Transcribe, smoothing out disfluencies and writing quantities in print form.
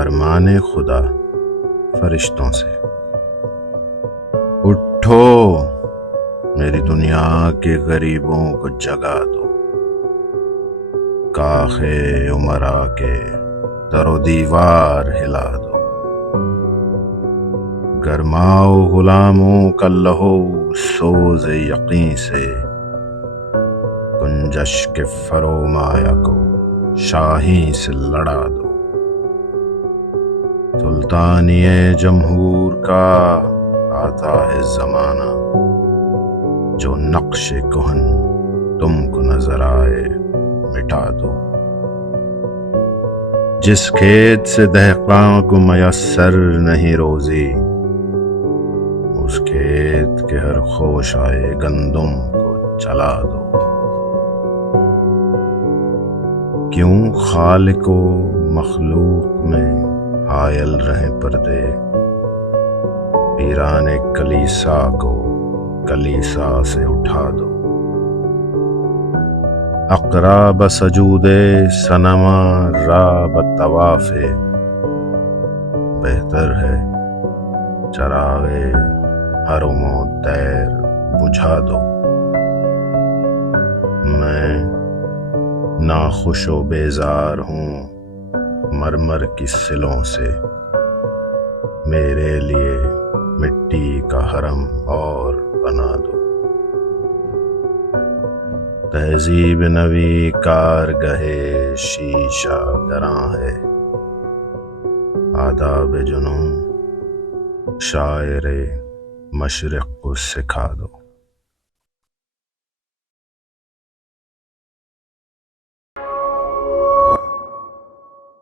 فرمان خدا فرشتوں سے، اٹھو میری دنیا کے غریبوں کو جگا دو، کاخ عمرا کے در و دیوار ہلا دو، گرماؤ غلاموں کا لہو سوز یقین سے، گنجش کے فرومایا کو شاہین سے لڑا دو، سلطانی جمہور کا آتا ہے زمانہ، جو نقش کہن تم کو نظر آئے مٹا دو، جس کھیت سے دہقاں کو میسر نہیں روزی، اس کھیت کے ہر خوش آئے گندم کو جلا دو، کیوں خالق و مخلوق میں حائل رہیں پردے، پیران کلیسا کو کلیسا سے اٹھا دو، اقرا بسجود صنما را بطواف، بہتر ہے چراغ حرم و دیر بجھا دو، میں ناخوش و بیزار ہوں مرمر کی سلوں سے، میرے لیے مٹی کا حرم اور بنا دو، تہذیب نوی کارگہ شیشہ گراں ہے، آداب جنوں شاعر مشرق کو سکھا دو۔